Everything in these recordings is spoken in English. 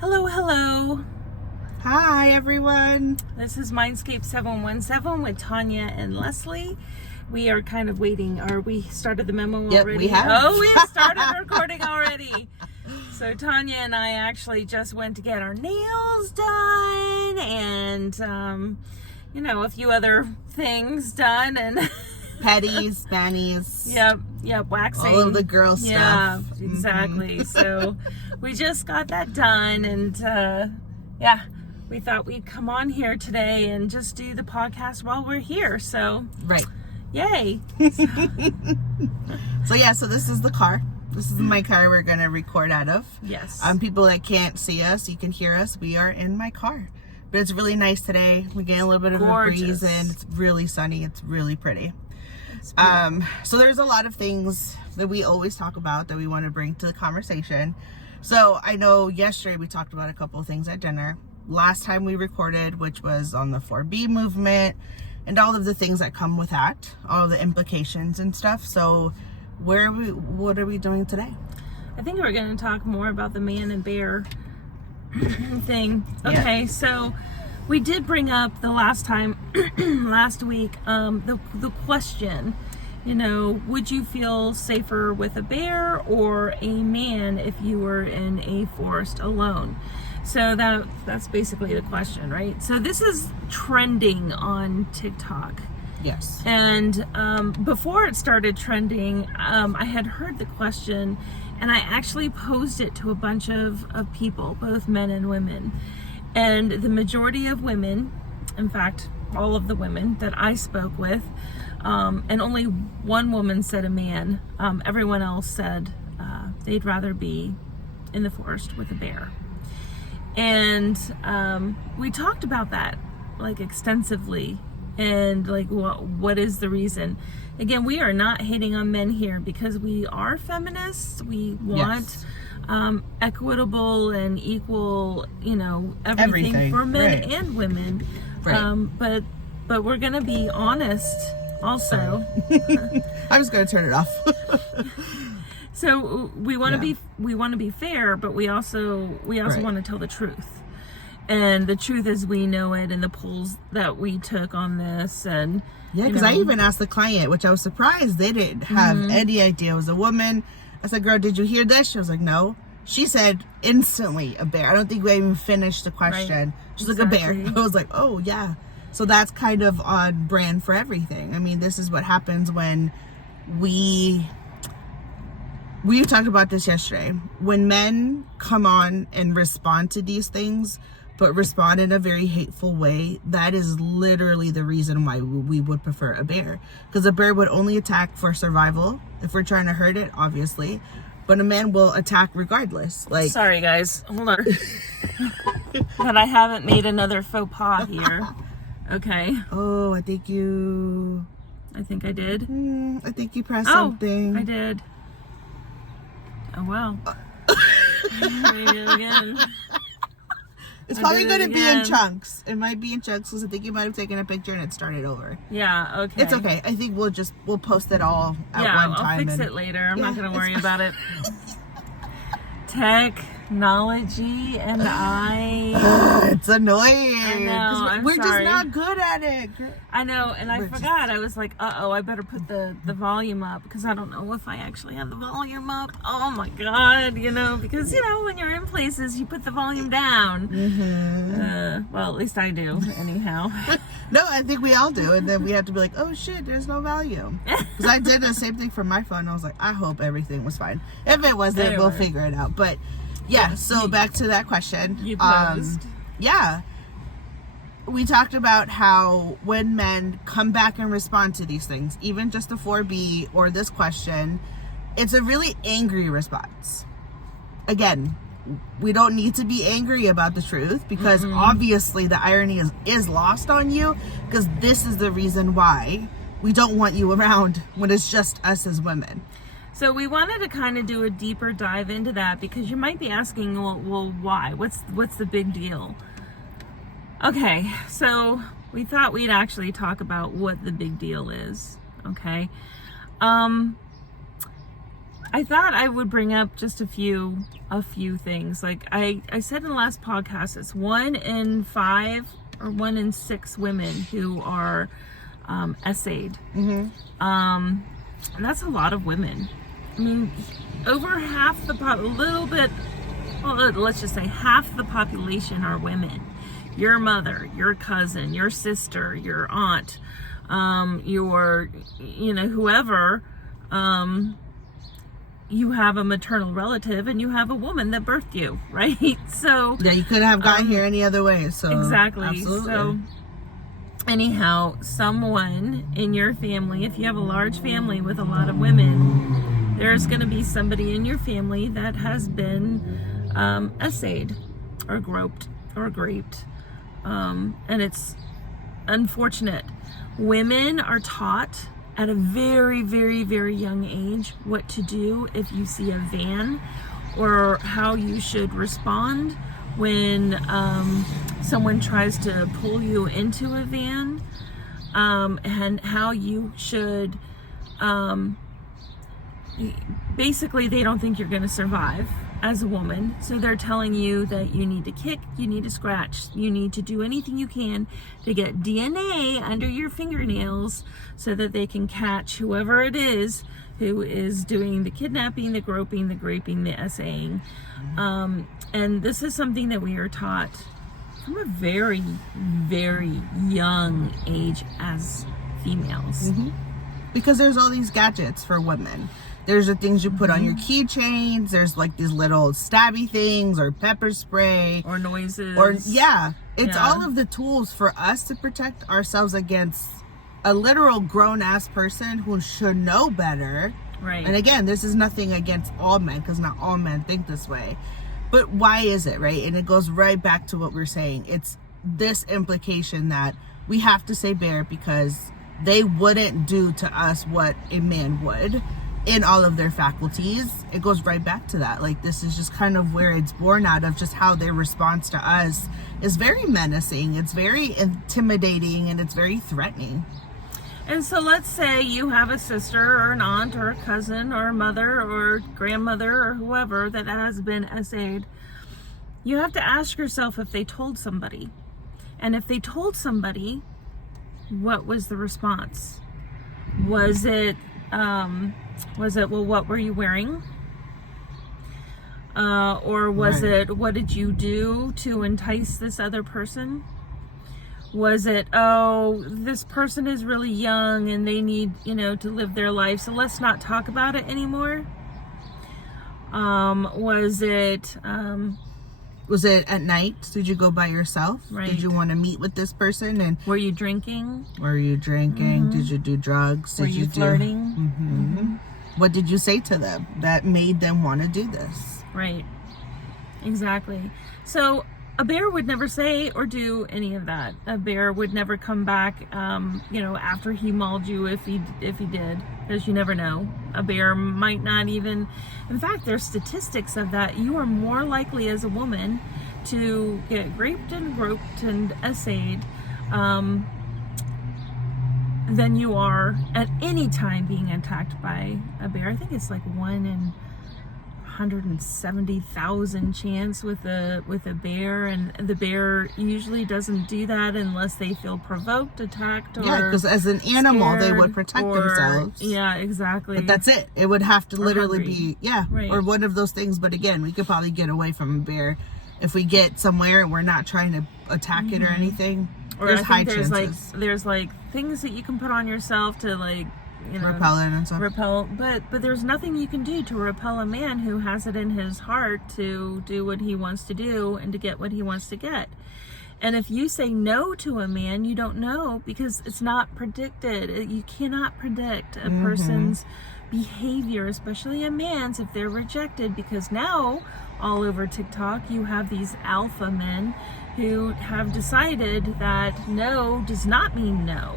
Hello, hello. Hi, everyone. This is MindScapes717 with Tania and Leslie. We are kind of waiting. We started the memo already? Yep, we have. Oh, we have started recording already. So Tania and I actually just went to get our nails done and, a few other things done. And Petties, fannies. Yep, waxing. All of the girl stuff. Yeah, exactly. So we just got that done and, we thought we'd come on here today and just do the podcast while we're here. So, right. Yay. So this is the car. This is my car we're going to record out of. Yes. People that can't see us, you can hear us. We are in my car. But it's really nice today. We're getting a little bit of a breeze in. It's really sunny. It's really pretty. So there's a lot of things that we always talk about that we want to bring to the conversation. So I know yesterday we talked about a couple of things at dinner. Last time we recorded, which was on the 4B movement and all of the things that come with that, all of the implications and stuff. So what are we doing today? I think we're going to talk more about the man and bear thing. Okay, so we did bring up the last time, last week, the question, would you feel safer with a bear or a man if you were in a forest alone? So that's basically the question, right? So this is trending on TikTok. Yes. And before it started trending, I had heard the question, and I actually posed it to a bunch of people, both men and women. And the majority of women, in fact, all of the women that I spoke with, and only one woman said a man, everyone else said they'd rather be in the forest with a bear. And we talked about that extensively and what is the reason. Again, we are not hating on men here because we are feminists. We want equitable and equal, everything for men and women. Right. But we're gonna be honest also. I'm just gonna turn it off. So we want to be fair, but we also want to tell the truth. And the truth as we know it, and the polls that we took on this, and because I even asked the client, which I was surprised they didn't have any idea. It was a woman. I said, "Girl, did you hear this?" She was like, "No." She said instantly a bear. I don't think we even finished the question. Right. She's like, a bear. I was like, oh yeah. So that's kind of on brand for everything. I mean, this is what happens when we talked about this yesterday. When men come on and respond to these things, but respond in a very hateful way, that is literally the reason why we would prefer a bear. Because a bear would only attack for survival. If we're trying to hurt it, obviously. But a man will attack regardless. Sorry guys, hold on. But I haven't made another faux pas here. Okay. Oh, I think I did. I think you pressed something. I did. Oh wow. Maybe again. It's probably going to be in chunks. It might be in chunks because I think you might have taken a picture and it started over. Yeah, okay. It's okay. I think we'll post it all at one time. I'll fix it later. I'm not going to worry about it. Technology and it's annoying. I know. We're just not good at it. I know, and I forgot. I was like, I better put the volume up because I don't know if I actually have the volume up. Oh my God, because when you're in places, you put the volume down. Well, at least I do, anyhow. No, I think we all do, and then we have to be like, oh shit, there's no volume. Because I did the same thing for my phone. I was like, I hope everything was fine. If it wasn't, we'll figure it out. But yeah, so back to that question. You posed. We talked about how when men come back and respond to these things, even just the 4B or this question, it's a really angry response. Again, we don't need to be angry about the truth because obviously the irony is lost on you, because this is the reason why we don't want you around when it's just us as women. So we wanted to kind of do a deeper dive into that because you might be asking, well, why? What's the big deal? Okay, so we thought we'd actually talk about what the big deal is, okay? I thought I would bring up just a few things. Like I said in the last podcast, it's 1 in 5 or 1 in 6 women who are essayed. And that's a lot of women. I mean, over half the let's just say half the population are women. Your mother, your cousin, your sister, your aunt, your, whoever, you have a maternal relative and you have a woman that birthed you, right? So yeah, you couldn't have gotten here any other way. So exactly. Absolutely. So anyhow, someone in your family, if you have a large family with a lot of women, there's going to be somebody in your family that has been essayed or groped or raped, and it's unfortunate. Women are taught at a very, very, very young age what to do if you see a van, or how you should respond when someone tries to pull you into a van, and how you should, basically they don't think you're going to survive as a woman, so they're telling you that you need to kick, you need to scratch, you need to do anything you can to get DNA under your fingernails so that they can catch whoever it is who is doing the kidnapping, the groping, the raping, the essaying. And this is something that we are taught from a very, very young age as females. Because there's all these gadgets for women. There's the things you put on your keychains. There's like these little stabby things, or pepper spray, or noises, or it's all of the tools for us to protect ourselves against a literal grown-ass person who should know better. Right. And again, this is nothing against all men, because not all men think this way. But why is it, right? And it goes right back to what we're saying. It's this implication that we have to say bear because they wouldn't do to us what a man would in all of their faculties. It goes right back to that. Like, this is just kind of where it's born out of, just how their response to us is very menacing, it's very intimidating, and it's very threatening. And so let's say you have a sister or an aunt or a cousin or a mother or grandmother or whoever that has been essayed. You have to ask yourself if they told somebody. And if they told somebody, what was the response? Was it, well, what were you wearing? Or was it, what did you do to entice this other person? Was it, oh, this person is really young and they need, to live their life, so let's not talk about it anymore? Was it at night? Did you go by yourself? Right. Did you want to meet with this person? And were you drinking? Did you do drugs? Were you flirting? What did you say to them that made them want to do this? Right. Exactly. So a bear would never say or do any of that. A bear would never come back, after he mauled you, if he did, because you never know. A bear might not even. In fact, there's statistics of that. You are more likely as a woman to get raped and groped and essayed than you are at any time being attacked by a bear. I think it's like 1 in 170,000 chance with a bear, and the bear usually doesn't do that unless they feel provoked, attacked, or because as an animal they would protect themselves. Yeah, exactly. But that's it. It would have to literally hungry. be Right. or one of those things. But again, we could probably get away from a bear if we get somewhere and we're not trying to attack it or anything. Or there's high there's chances. there's things that you can put on yourself to repel it and stuff. But there's nothing you can do to repel a man who has it in his heart to do what he wants to do and to get what he wants to get. And if you say no to a man, you don't know, because it's not predicted. You cannot predict a person's behavior, especially a man's, if they're rejected, because now all over TikTok you have these alpha men who have decided that no does not mean no.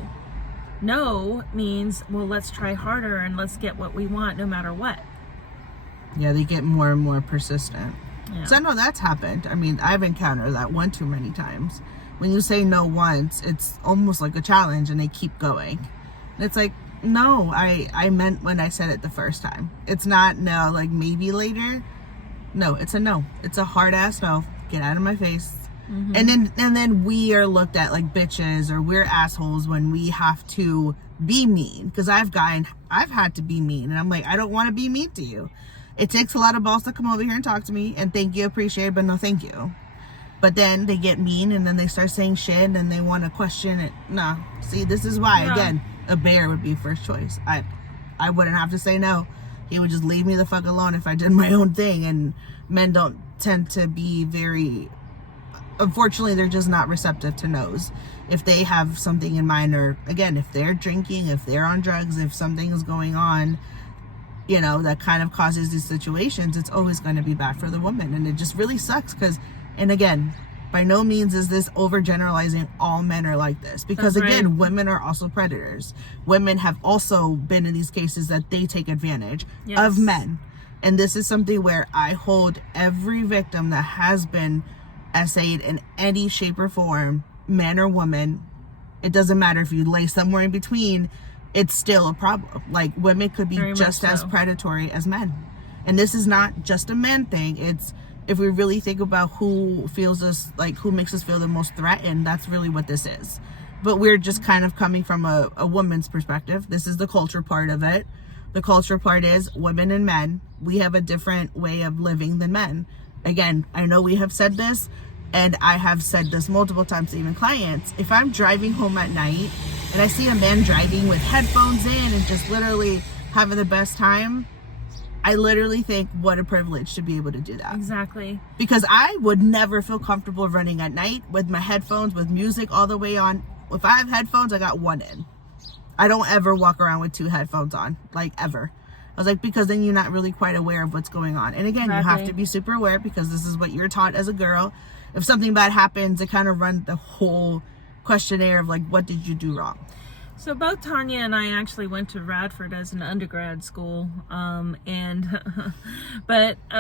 No means, well, let's try harder and let's get what we want no matter what. Yeah, they get more and more persistent. Yeah. So I know that's happened. I mean, I've encountered that one too many times. When you say no once, it's almost like a challenge and they keep going. And it's like, No, I meant when I said it the first time. It's not no, like maybe later. No, it's a no. It's a hard ass no. Get out of my face. And then we are looked at like bitches, or we're assholes when we have to be mean. Because I've had to be mean, and I'm like, I don't want to be mean to you. It takes a lot of balls to come over here and talk to me, and thank you, appreciate it, but no thank you. But then they get mean, and then they start saying shit, and they want to question it. Nah, see, this is why, again, a bear would be first choice. I wouldn't have to say no. He would just leave me the fuck alone if I did my own thing. And men don't tend to be very, unfortunately, they're just not receptive to no's. If they have something in mind, or again, if they're drinking, if they're on drugs, if something is going on, you know, that kind of causes these situations, it's always going to be bad for the woman. And it just really sucks because, and again, by no means is this overgeneralizing all men are like this, because again, women are also predators. Women have also been in these cases that they take advantage of men. And this is something where I hold every victim that has been essayed in any shape or form, man or woman. It doesn't matter if you lay somewhere in between, it's still a problem. Like, women could be just as predatory as men. And this is not just a man thing. It's, if we really think about who feels us, like who makes us feel the most threatened, that's really what this is. But we're just kind of coming from a woman's perspective. This is the culture part of it. The culture part is women and men, we have a different way of living than men. Again, I know we have said this, and I have said this multiple times to even clients. If I'm driving home at night and I see a man driving with headphones in and just literally having the best time, I literally think, what a privilege to be able to do that. Exactly. Because I would never feel comfortable running at night with my headphones, with music all the way on. If I have headphones, I got one in. I don't ever walk around with two headphones on, like ever. I was like, because then you're not really quite aware of what's going on. And again, you have to be super aware, because this is what you're taught as a girl. If something bad happens, it kind of runs the whole questionnaire of like, what did you do wrong? So both Tanya and I actually went to Radford as an undergrad school, but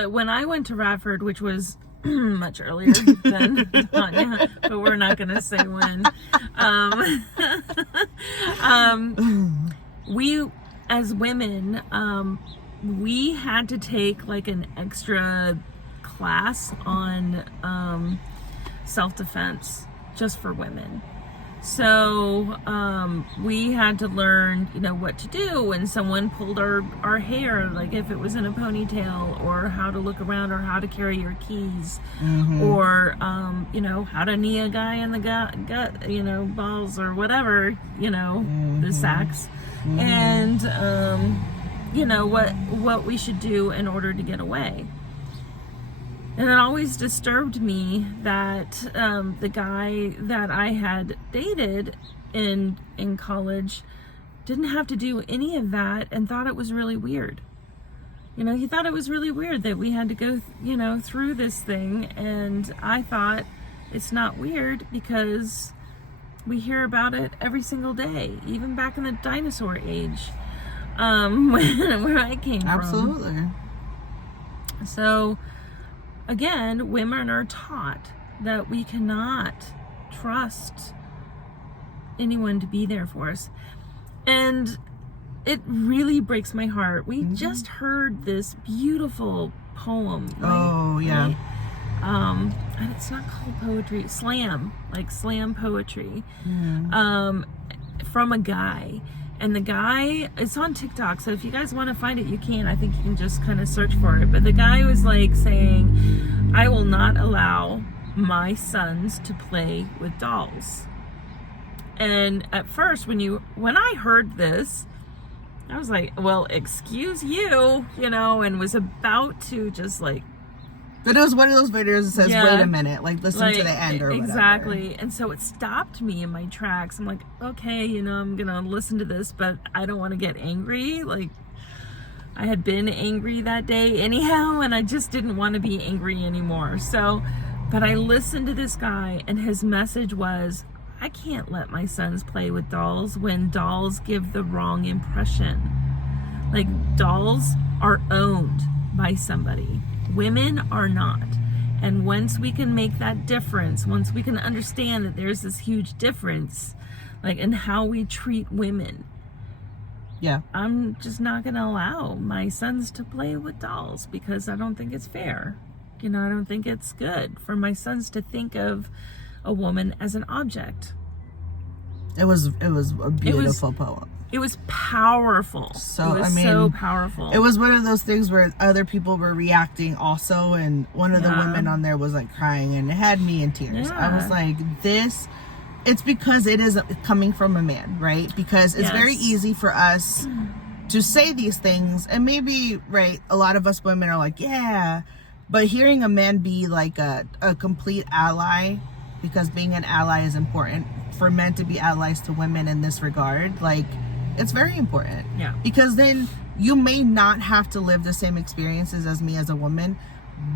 when I went to Radford, which was much earlier than Tanya, but we're not going to say when, we, as women, we had to take like an extra class on self-defense just for women. So we had to learn, you know, what to do when someone pulled our hair, like if it was in a ponytail, or how to look around, or how to carry your keys, or, you know, how to knee a guy in the gut, you know, balls or whatever, you know, the sacks, and, you know, what we should do in order to get away. And it always disturbed me that the guy that I had dated in college didn't have to do any of that, and thought it was really weird. You know, he thought it was really weird that we had to go, you know, through this thing. And I thought it's not weird, because we hear about it every single day, even back in the dinosaur age, where I came from. Absolutely. So, again, women are taught that we cannot trust anyone to be there for us. And it really breaks my heart. We just heard this beautiful poem. Oh, yeah. Right? And it's not called poetry, slam, like slam poetry, from a guy. And the guy, it's on TikTok, so if you guys want to find it, you can. I think you can just kind of search for it. But the guy was like saying, I will not allow my sons to play with dolls. And at first, when I heard this, I was like, well, excuse you, you know, and was about to just like. But it was one of those videos that says, wait a minute, like listen to the end or whatever. Exactly. And so it stopped me in my tracks. I'm like, okay, you know, I'm going to listen to this, but I don't want to get angry. Like, I had been angry that day anyhow, and I just didn't want to be angry anymore. So, but I listened to this guy, and his message was, I can't let my sons play with dolls when dolls give the wrong impression. Like, dolls are owned by somebody. Women are not. And once we can make that difference, once we can understand that there's this huge difference, like in how we treat women, Yeah. I'm just not going to allow my sons to play with dolls because I don't think it's fair. I don't think it's good for my sons to think of a woman as an object. It was a beautiful poem. It was powerful. So powerful. It was one of those things where other people were reacting also, and one of the women on there was like crying, and it had me in tears. Yeah. I was like, it's because it is coming from a man, right? Because it's very easy for us to say these things, and maybe, right, a lot of us women are like, yeah, but hearing a man be like a complete ally, because being an ally is important, for men to be allies to women in this regard, like, it's very important. Yeah. Because then you may not have to live the same experiences as me as a woman,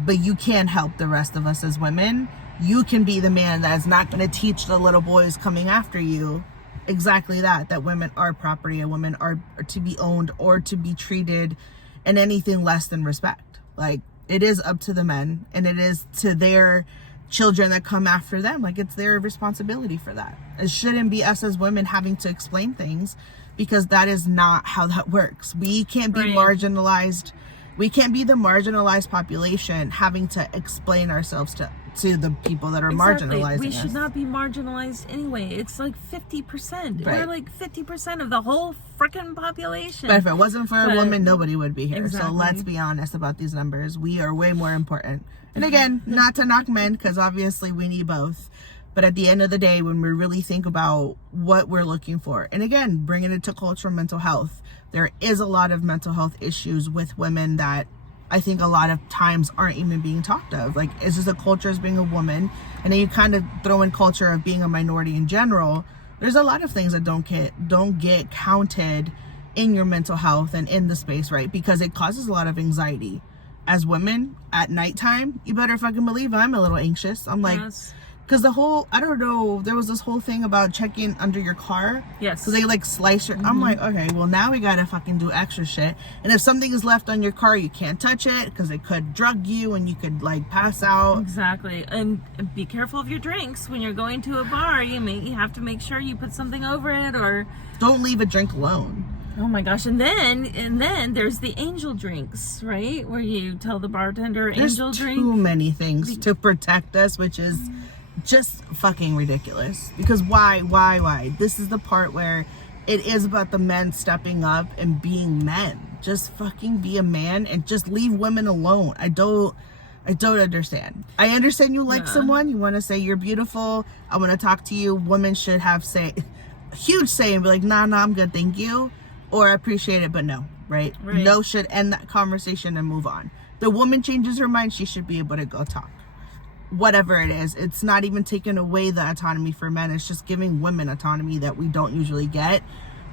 but you can help the rest of us as women. You can be the man that is not going to teach the little boys coming after you exactly that women are property, and women are to be owned or to be treated in anything less than respect. Like, it is up to the men, and it is to their children that come after them. Like, it's their responsibility for that. It shouldn't be us as women having to explain things, because that is not how that works. We can't be marginalized. We can't be the marginalized population having to explain ourselves to the people that are marginalizing We us. should not be marginalized anyway. It's like 50%. Right. We're like 50% of the whole freaking population. But if it wasn't for a woman, nobody would be here. Exactly. So let's be honest about these numbers. We are way more important. And again, not to knock men, because obviously we need both. But at the end of the day, when we really think about what we're looking for, and again, bringing it to cultural mental health, there is a lot of mental health issues with women that I think a lot of times aren't even being talked of. Like, it's just a culture as being a woman, and then you kind of throw in culture of being a minority in general. There's a lot of things that don't get counted in your mental health and in the space, right? Because it causes a lot of anxiety. As women, at nighttime, you better fucking believe I'm a little anxious. I'm like, because I don't know, there was this whole thing about checking under your car. Yes. So they like slice your, I'm like, okay, well now we gotta fucking do extra shit. And if something is left on your car, you can't touch it, because it could drug you and you could like pass out. Exactly. And be careful of your drinks when you're going to a bar. You have to make sure you put something over it, or don't leave a drink alone. Oh my gosh. And then there's the angel drinks, right? Where you tell the bartender angel drink. There's too many things to protect us, which is just fucking ridiculous. Because why? This is the part where it is about the men stepping up and being men. Just fucking be a man and just leave women alone. I don't understand. I understand you like someone, you want to say you're beautiful, I want to talk to you. Women should have huge say and be like, nah, I'm good, thank you. Or I appreciate it, but no, right? No should end that conversation and move on. The woman changes her mind, she should be able to go talk. Whatever it is, it's not even taking away the autonomy for men. It's just giving women autonomy that we don't usually get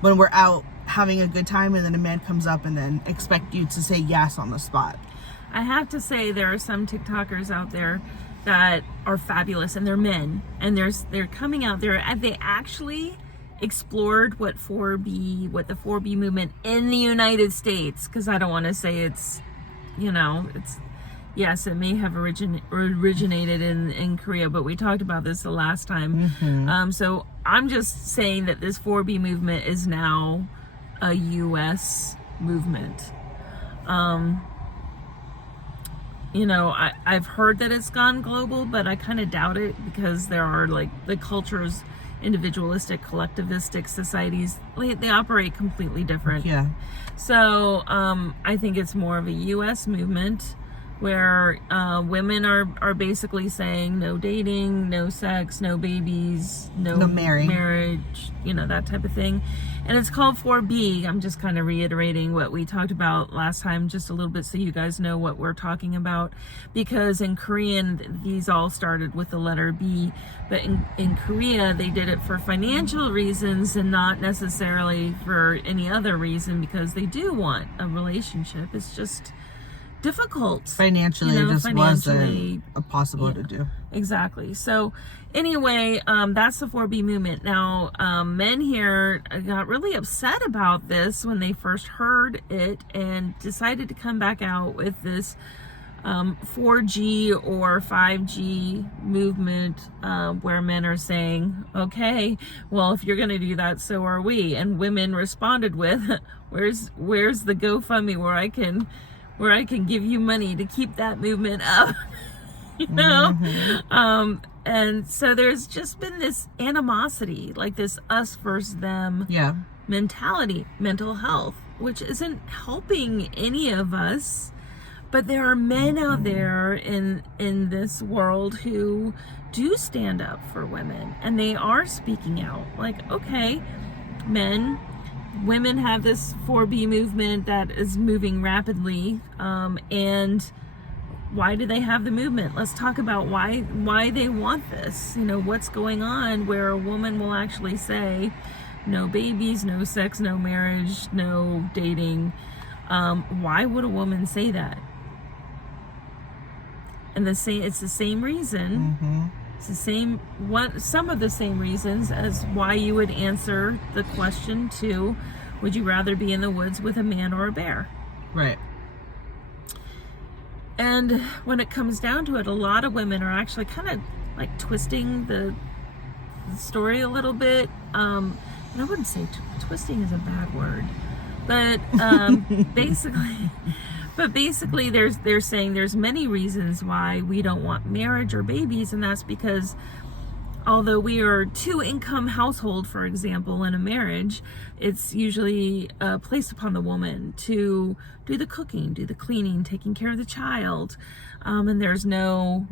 when we're out having a good time, and then a man comes up and then expect you to say yes on the spot. I have to say, there are some TikTokers out there that are fabulous, and they're men, and they're coming out there, and they actually explored what the 4B movement in the United States, because I don't want to say it's, yes, it may have originated in Korea, but we talked about this the last time. So I'm just saying that this 4B movement is now a U.S. movement. I've heard that it's gone global, but I kind of doubt it, because there are like the cultures, individualistic, collectivistic societies, they operate completely different. Yeah. So I think it's more of a U.S. movement, where women are basically saying no dating, no sex, no babies, no marriage, that type of thing. And it's called 4B. I'm just kind of reiterating what we talked about last time, just a little bit, so you guys know what we're talking about. Because in Korean, these all started with the letter B, but in Korea, they did it for financial reasons and not necessarily for any other reason, because they do want a relationship. It's just difficult financially. Wasn't possible to do. Exactly. So anyway, that's the 4B movement. Now, men here got really upset about this when they first heard it, and decided to come back out with this 4G or 5G movement, where men are saying, okay, well, if you're going to do that, so are we. And women responded with, where's the GoFundMe where I can give you money to keep that movement up, you know? Mm-hmm. And so there's just been this animosity, like this us versus them mentality, mental health, which isn't helping any of us. But there are men out there in this world who do stand up for women, and they are speaking out. Like, okay, women have this 4B movement that is moving rapidly, and why do they have the movement? Let's talk about why they want this. You know, what's going on where a woman will actually say, no babies, no sex, no marriage, no dating. Why would a woman say that? And it's the same reason. Mm-hmm. It's the same some of the same reasons as why you would answer the question to, would you rather be in the woods with a man or a bear? Right. And when it comes down to it, a lot of women are actually kind of like twisting the story a little bit. And I wouldn't say twisting is a bad word, but basically they're saying there's many reasons why we don't want marriage or babies, and that's because although we are two-income household, for example, in a marriage, it's usually placed upon the woman to do the cooking, do the cleaning, taking care of the child, and there's no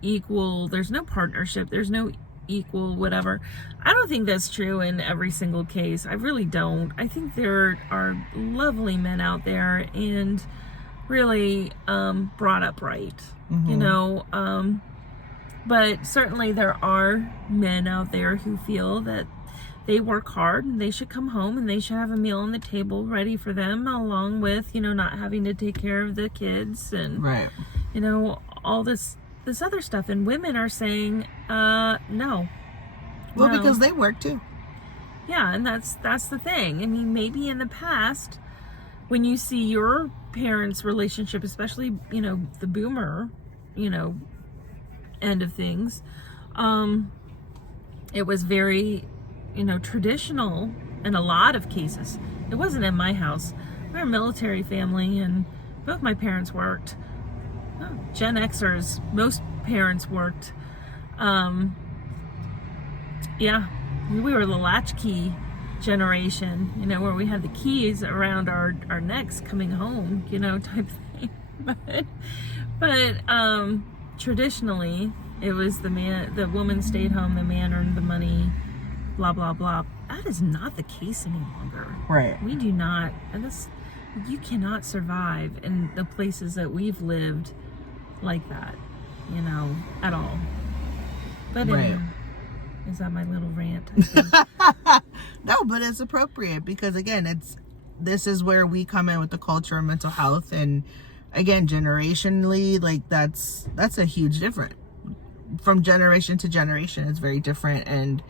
equal, there's no partnership, there's no equal whatever. I don't think that's true in every single case. I really don't. I think there are lovely men out there and really brought up right, you know, but certainly there are men out there who feel that they work hard and they should come home and they should have a meal on the table ready for them, along with, you know, not having to take care of the kids and you know, all this other stuff. And women are saying no. Well, because they work too. Yeah, and that's the thing. I mean, maybe in the past, when you see your parents' relationship, especially, you know, the boomer, you know, end of things, it was very, you know, traditional in a lot of cases. It wasn't in my house. We're a military family and both my parents worked. Gen Xers, most parents worked. Yeah, we were the latchkey generation, you know, where we had the keys around our necks coming home, you know, type thing. But traditionally, it was the woman stayed home, the man earned the money, blah, blah, blah. That is not the case any longer. Right. We do not, and you cannot survive in the places that we've lived like that, you know, at all. But anyway, is that my little rant? No, but it's appropriate because again, this is where we come in with the culture of mental health, and again, generationally, like that's a huge difference. From generation to generation, it's very different. And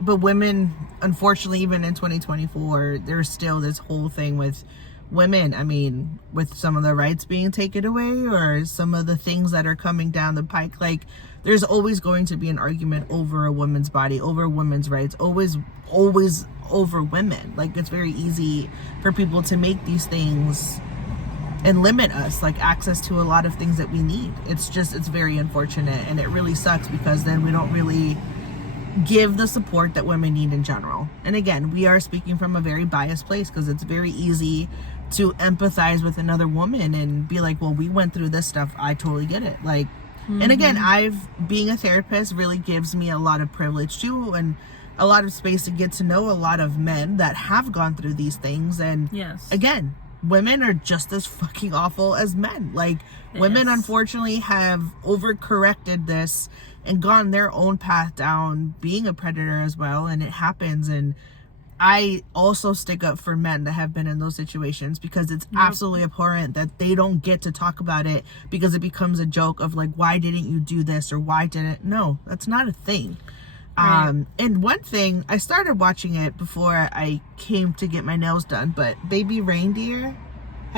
but women, unfortunately, even in 2024, there's still this whole thing with women. I mean, with some of the rights being taken away or some of the things that are coming down the pike, like there's always going to be an argument over a woman's body, over women's rights, always over women. Like, it's very easy for people to make these things and limit us, like access to a lot of things that we need. It's very unfortunate, and it really sucks because then we don't really give the support that women need in general. And again, we are speaking from a very biased place because it's very easy to empathize with another woman and be like, well, we went through this stuff, I totally get it. Like, and again, being a therapist really gives me a lot of privilege too, and a lot of space to get to know a lot of men that have gone through these things. And again, women are just as fucking awful as men. Like, women unfortunately have overcorrected this and gone their own path down being a predator as well, and it happens. And I also stick up for men that have been in those situations because it's absolutely abhorrent that they don't get to talk about it because it becomes a joke of like, why didn't you do this, or why didn't? No, that's not a thing. And one thing, I started watching it before I came to get my nails done, but Baby Reindeer,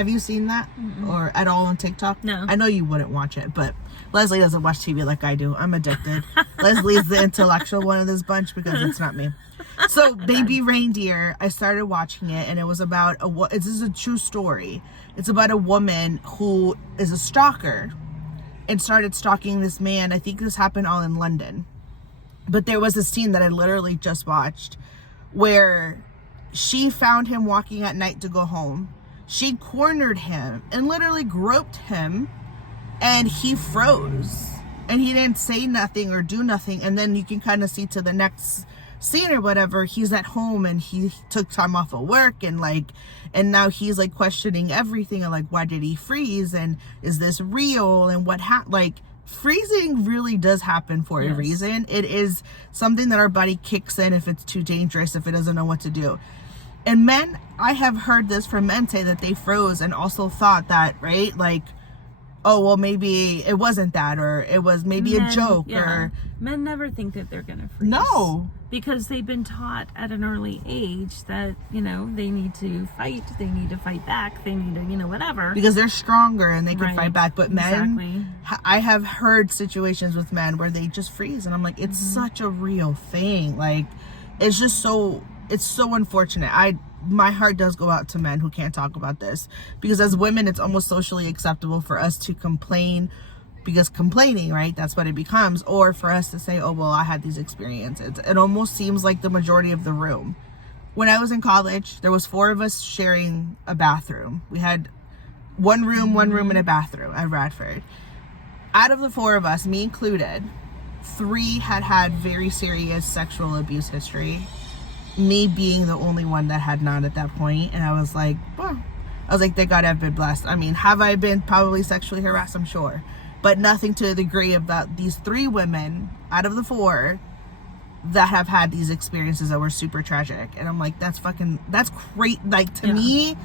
Have you seen that? Or at all on TikTok? No. I know you wouldn't watch it, but Leslie doesn't watch TV like I do. I'm addicted. Leslie's the intellectual one of this bunch because it's not me. So Baby Reindeer, I started watching it, and it was about this is a true story. It's about a woman who is a stalker and started stalking this man. I think this happened all in London. But there was a scene that I literally just watched where she found him walking at night to go home. She cornered him and literally groped him, and he froze. And he didn't say nothing or do nothing. And then you can kind of see to the next scene or whatever, he's at home and he took time off of work, and now he's like questioning everything, and like, why did he freeze, and is this real, and what freezing really does happen for a reason. It is something that our body kicks in if it's too dangerous, if it doesn't know what to do. And men, I have heard this from men say that they froze and also thought that, right, like, oh, well, maybe it wasn't that, or it was maybe a joke. Or men never think that they're gonna freeze. No, because they've been taught at an early age that, you know, they need to fight, they need to fight back, they need to, you know, whatever, because they're stronger and they can fight back. But men, I have heard situations with men where they just freeze, and I'm like, it's such a real thing. Like, it's just so, it's so unfortunate. My heart does go out to men who can't talk about this, because as women, it's almost socially acceptable for us to complain, because complaining, right, that's what it becomes, or for us to say, oh, well, I had these experiences. It almost seems like the majority of the room. When I was in college, there was 4 of us sharing a bathroom. We had one room and a bathroom at Radford. Out of the 4 of us, me included, 3 had very serious sexual abuse history. Me being the only one that had none at that point. And I was like, well, thank God I've been blessed. I mean, have I been probably sexually harassed? I'm sure. But nothing to the degree of these 3 women out of the 4 that have had these experiences that were super tragic. And I'm like, that's great. Like, to me,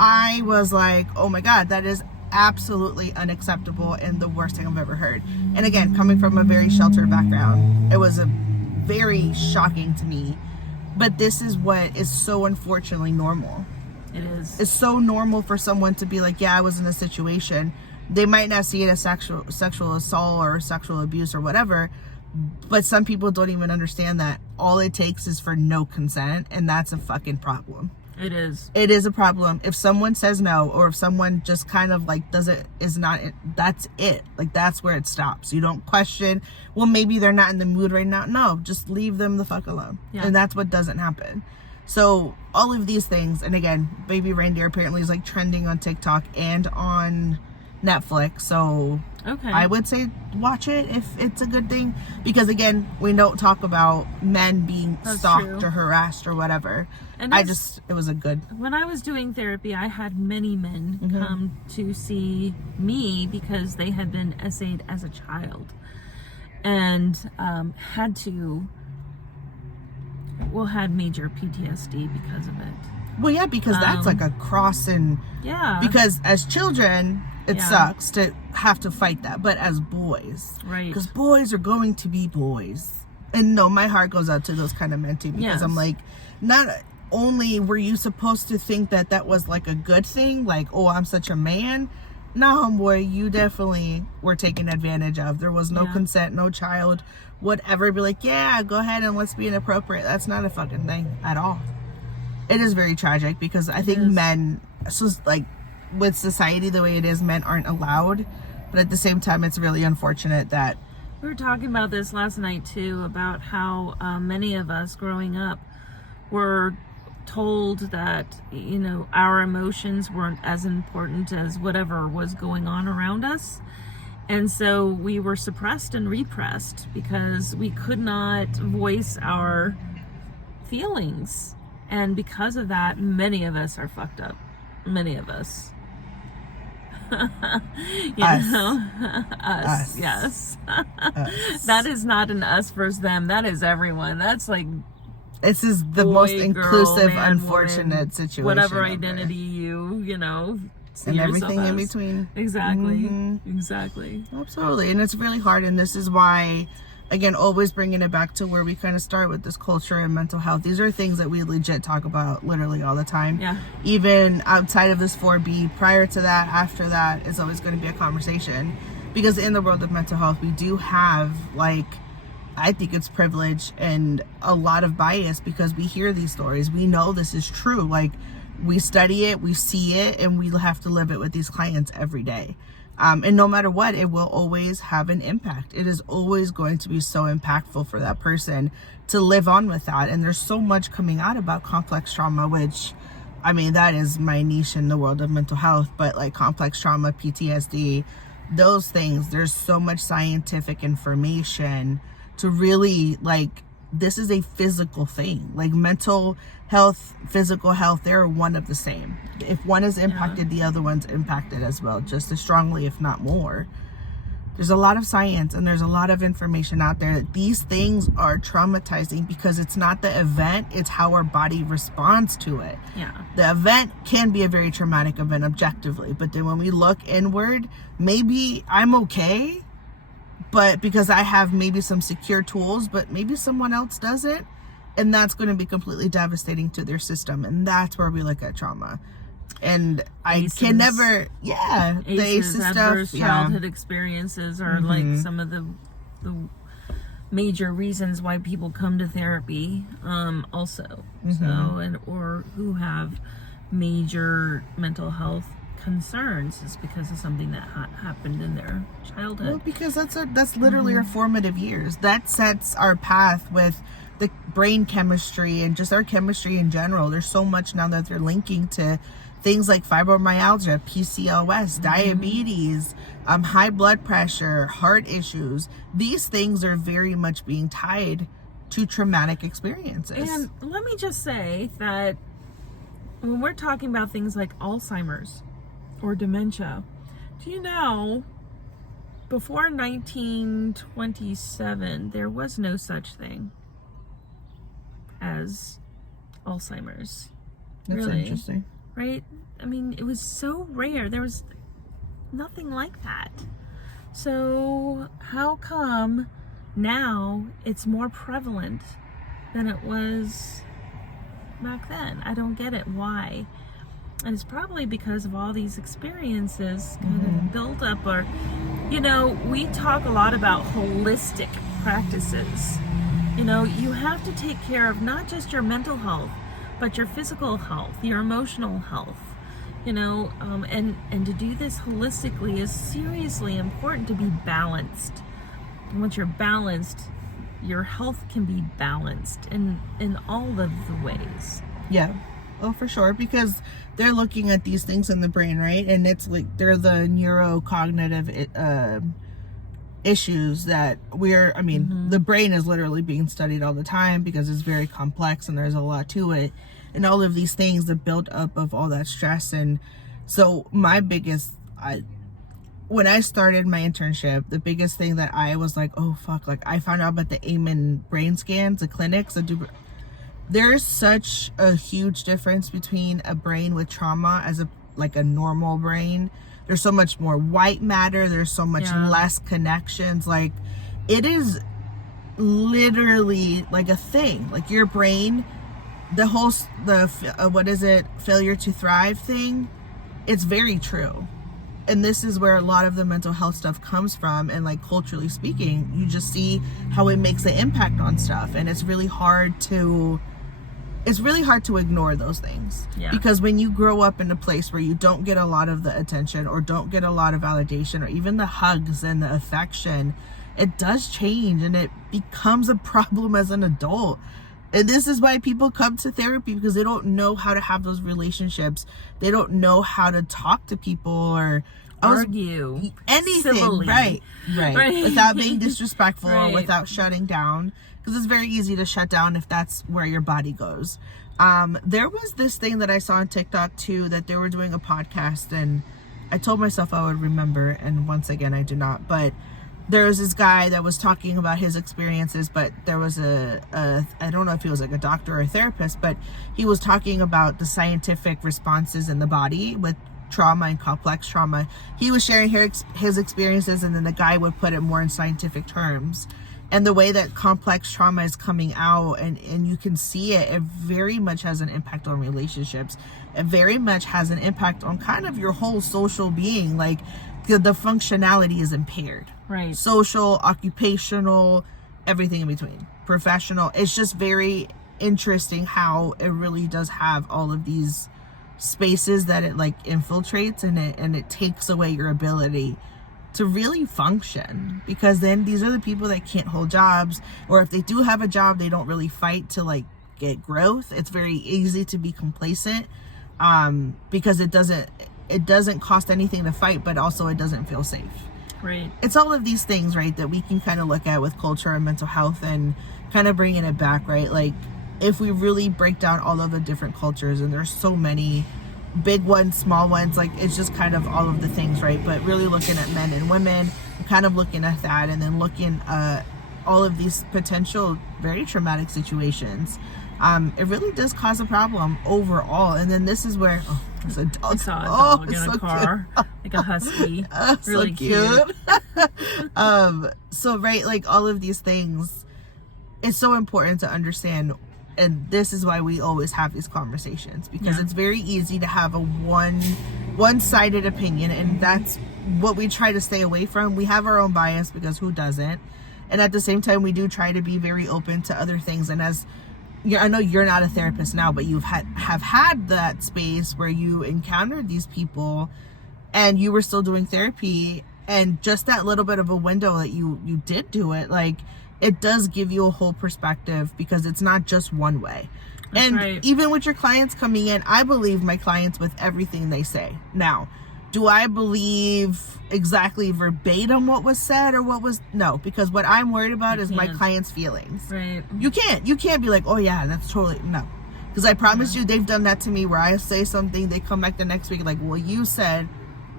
I was like, oh my God, that is absolutely unacceptable and the worst thing I've ever heard. And again, coming from a very sheltered background, it was very shocking to me. But this is what is so unfortunately normal. It is. It's so normal for someone to be like, yeah, I was in a situation. They might not see it as sexual assault or sexual abuse or whatever, but some people don't even understand that all it takes is for no consent, and that's a fucking problem. It is. It is a problem. If someone says no, or if someone just kind of like that's it. Like, that's where it stops. You don't question, well, maybe they're not in the mood right now. No, just leave them the fuck alone. Yeah. And that's what doesn't happen. So all of these things, and again, Baby Reindeer apparently is like trending on TikTok and on Netflix. So I would say watch it if it's a good thing, because again, we don't talk about men being stalked or harassed or whatever. And it was a good. When I was doing therapy, I had many men come to see me because they had been essayed as a child and had major PTSD because of it. Well, yeah, because that's like a cross, and because as children, it sucks to have to fight that, but as boys, right? Because boys are going to be boys, and no, my heart goes out to those kind of men too, because I'm like, not only were you supposed to think that was like a good thing, like, oh, I'm such a man. No, homeboy, you definitely were taken advantage of. There was no consent, no child would ever be like, yeah, go ahead and let's be inappropriate. That's not a fucking thing at all. It is very tragic, because I think men, so like with society the way it is, men aren't allowed, but at the same time, it's really unfortunate that. We were talking about this last night too, about how many of us growing up were told that, you know, our emotions weren't as important as whatever was going on around us. And so we were suppressed and repressed because we could not voice our feelings. And because of that, many of us are fucked up. Many of us. Us. Yes. Us. That is not an us versus them. That is everyone. That's like, this is the most inclusive, girl, man, unfortunate woman, situation. Whatever identity you know, see and everything as. in between. Exactly. Exactly. Absolutely. And it's really hard. And this is why, again, always bringing it back to where we kind of start with this culture and mental health. These are things that we legit talk about literally all the time. Yeah. Even outside of this 4B, prior to that, after that, it's always going to be a conversation. Because in the world of mental health, we do have, like, I think it's privilege and a lot of bias because we hear these stories. We know this is true. Like, we study it, we see it, and we have to live it with these clients every day. And no matter what, it will always have an impact. It is always going to be so impactful for that person to live on with that. And there's so much coming out about complex trauma, which, I mean, that is my niche in the world of mental health. But like complex trauma, PTSD, those things, there's so much scientific information to really, like, this is a physical thing. Like mental health, physical health, they're one of the same. If one is impacted, the other one's impacted as well, just as strongly, if not more. There's a lot of science and there's a lot of information out there that these things are traumatizing because it's not the event, it's how our body responds to it. Yeah. The event can be a very traumatic event objectively, but then when we look inward, maybe I'm okay, but because I have maybe some secure tools, but maybe someone else doesn't, and that's going to be completely devastating to their system. And that's where we look at trauma. And ACEs. I can never, the ACEs adverse stuff, childhood experiences are like some of the major reasons why people come to therapy. Also, so or who have major mental health concerns is because of something that happened in their childhood. Well, because that's literally our formative years. That sets our path with the brain chemistry and just our chemistry in general. There's so much now that they're linking to things like fibromyalgia, PCOS, diabetes, high blood pressure, heart issues. These things are very much being tied to traumatic experiences. And let me just say that when we're talking about things like Alzheimer's or dementia, do you know, before 1927, there was no such thing as Alzheimer's. That's interesting. Right? I mean, it was so rare. There was nothing like that. So how come now it's more prevalent than it was back then? I don't get it. Why? And it's probably because of all these experiences kind of built up. Or, you know, we talk a lot about holistic practices. You know, you have to take care of not just your mental health, but your physical health, your emotional health, you know, and to do this holistically is seriously important to be balanced. And once you're balanced, your health can be balanced in all of the ways. Yeah. Oh, for sure, because they're looking at these things in the brain, right? And it's like they're the neurocognitive issues that the brain is literally being studied all the time because it's very complex and there's a lot to it, and all of these things, the build up of all that stress. And so my biggest, when I started my internship, the biggest thing that I was like, oh fuck, like I found out about the Amen brain scans, the clinics that do. There's such a huge difference between a brain with trauma as a normal brain. There's so much more white matter. There's so much less connections. Like, it is literally like a thing. Like your brain, failure to thrive thing, it's very true. And this is where a lot of the mental health stuff comes from. And like culturally speaking, you just see how it makes an impact on stuff. And it's really hard to ignore those things. Yeah. Because when you grow up in a place where you don't get a lot of the attention or don't get a lot of validation or even the hugs and the affection, it does change and it becomes a problem as an adult. And this is why people come to therapy, because they don't know how to have those relationships. They don't know how to talk to people or argue anything. Civilly. Right. Without being disrespectful or without shutting down. Because it's very easy to shut down if that's where your body goes. There was this thing that I saw on TikTok too, that they were doing a podcast, and I told myself I would remember, and once again I do not. But there was this guy that was talking about his experiences, but there was I don't know if he was like a doctor or a therapist, but he was talking about the scientific responses in the body with trauma and complex trauma. He was sharing his experiences, and then the guy would put it more in scientific terms. And the way that complex trauma is coming out, and you can see it very much has an impact on relationships. It very much has an impact on kind of your whole social being. Like the functionality is impaired. Right. Social, occupational, everything in between. Professional. It's just very interesting how it really does have all of these spaces that it like infiltrates, and it takes away your ability to really function, because then these are the people that can't hold jobs, or if they do have a job, they don't really fight to like get growth. It's very easy to be complacent, because it doesn't cost anything to fight, but also it doesn't feel safe. Right. It's all of these things, right, that we can kind of look at with culture and mental health and kind of bringing it back, right? Like if we really break down all of the different cultures, and there's so many big ones, small ones, like it's just kind of all of the things, right? But really looking at men and women, kind of looking at that, and then looking at all of these potential very traumatic situations, it really does cause a problem overall. And then this is where there's a dog. I saw a dog in a car, cute. like a husky. So Really cute. So right, like all of these things, it's so important to understand. And this is why we always have these conversations, because it's very easy to have a one-sided opinion, and that's what we try to stay away from. We have our own bias, because who doesn't? And at the same time, we do try to be very open to other things. And as I know you're not a therapist now, but you've have had that space where you encountered these people and you were still doing therapy, and just that little bit of a window that you did do it, like it does give you a whole perspective, because it's not just one way. That's and right. Even with your clients coming in, I believe my clients with everything they say. Now, do I believe exactly verbatim what was said or what was no? Because what I'm worried about is my clients' feelings. Right. You can't be like, oh yeah, that's totally no. Because I promise you, they've done that to me, where I say something, they come back the next week like, well, you said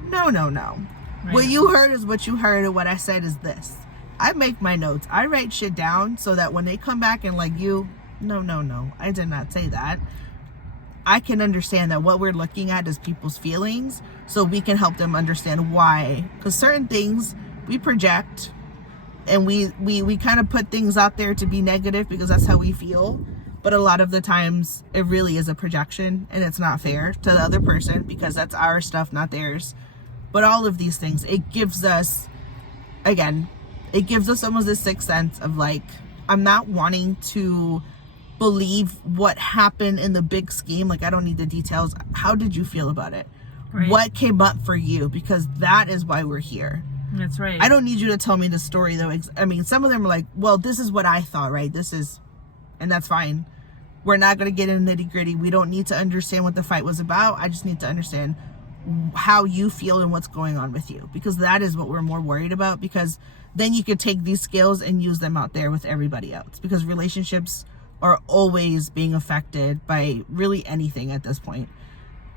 no. Right. What you heard is what you heard, and what I said is this. I make my notes. I write shit down so that when they come back and like, no, I did not say that. I can understand that what we're looking at is people's feelings, so we can help them understand why. Because certain things we project, and we kind of put things out there to be negative because that's how we feel. But a lot of the times it really is a projection, and it's not fair to the other person, because that's our stuff, not theirs. But all of these things, it gives us, again, it gives us almost this sixth sense of like, I'm not wanting to believe what happened in the big scheme. Like, I don't need the details. How did you feel about it? Right. What came up for you? Because that is why we're here. That's right. I don't need you to tell me the story though. I mean, some of them are like, well, this is what I thought, right? And that's fine. We're not going to get in the nitty gritty. We don't need to understand what the fight was about. I just need to understand how you feel and what's going on with you, because that is what we're more worried about, because then you could take these skills and use them out there with everybody else, because relationships are always being affected by really anything at this point.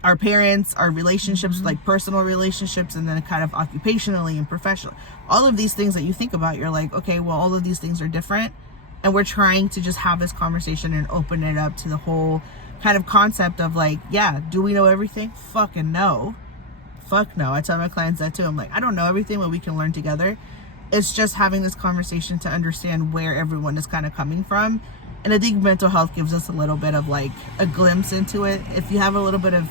Our parents, our relationships, like personal relationships, and then kind of occupationally and professionally, all of these things that you think about, you're like, okay, well, all of these things are different, and we're trying to just have this conversation and open it up to the whole kind of concept of like, yeah, do we know everything? Fucking no. Fuck no. I tell my clients that too. I'm like, I don't know everything, but we can learn together. It's just having this conversation to understand where everyone is kind of coming from. And I think mental health gives us a little bit of like a glimpse into it. If you have a little bit of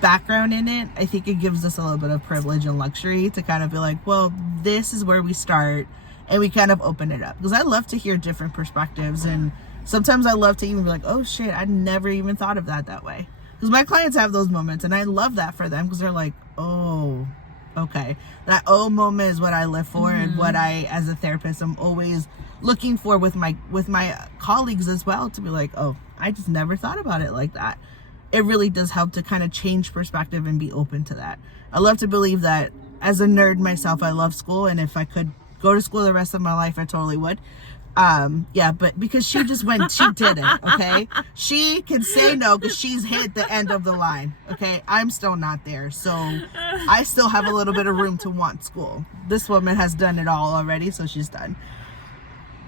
background in it, I think it gives us a little bit of privilege and luxury to kind of be like, well, this is where we start, and we kind of open it up. Because I love to hear different perspectives, and sometimes I love to even be like, oh shit, I never even thought of that way. Because my clients have those moments, and I love that for them, because they're like, oh, okay. That oh moment is what I live for, and what I, as a therapist, I'm always looking for with my colleagues as well, to be like, oh, I just never thought about it like that. It really does help to kind of change perspective and be open to that. I love to believe that as a nerd myself, I love school, and if I could go to school the rest of my life, I totally would. Yeah, but because she just went, she did it, okay? She can say no because she's hit the end of the line, okay? I'm still not there, so I still have a little bit of room to want school. This woman has done it all already, so she's done.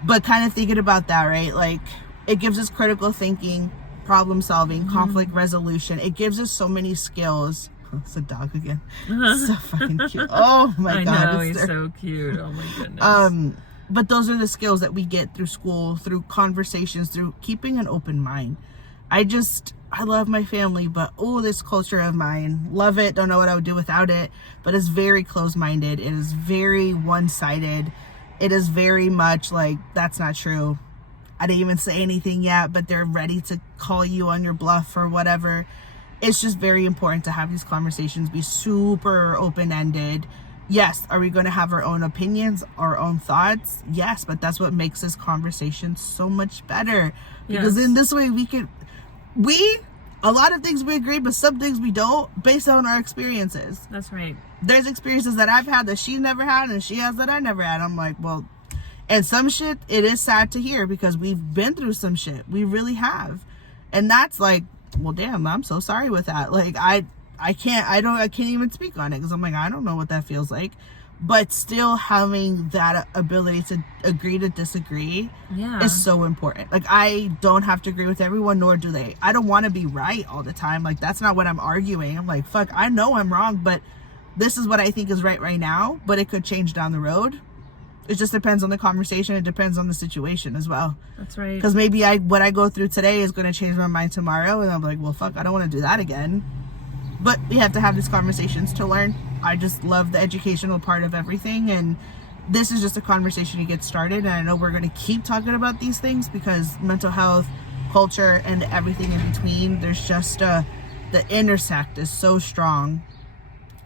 But kind of thinking about that, right? Like, it gives us critical thinking, problem solving, conflict resolution. It gives us so many skills. Oh, it's a dog again. So fucking cute. Oh my God. I know, he's so cute. Oh my goodness. But those are the skills that we get through school, through conversations, through keeping an open mind. I love my family, but this culture of mine, love it, don't know what I would do without it, but it's very closed-minded. It is very one-sided. It is very much like, that's not true. I didn't even say anything yet, but they're ready to call you on your bluff or whatever. It's just very important to have these conversations be super open-ended. Yes, are we going to have our own opinions, our own thoughts? Yes, but that's what makes this conversation so much better. Because in this way, a lot of things we agree, but some things we don't, based on our experiences. That's right. There's experiences that I've had that she's never had, and she has that I never had. I'm like, well, and some shit, it is sad to hear because we've been through some shit. We really have. And that's like, well, damn, I'm so sorry with that. Like, I can't even speak on it because I'm like, I don't know what that feels like. But still having that ability to agree to disagree is so important. Like, I don't have to agree with everyone, nor do they. I don't want to be right all the time. Like, that's not what I'm arguing. I'm like, fuck, I know I'm wrong, but this is what I think is right now, but it could change down the road. It just depends on the conversation. It depends on the situation as well. That's right. Because maybe what I go through today is going to change my mind tomorrow, and I'm like, well, fuck, I don't want to do that again. But we have to have these conversations to learn. I just love the educational part of everything, and this is just a conversation to get started. And I know we're going to keep talking about these things because mental health, culture, and everything in between, there's just the intersect is so strong,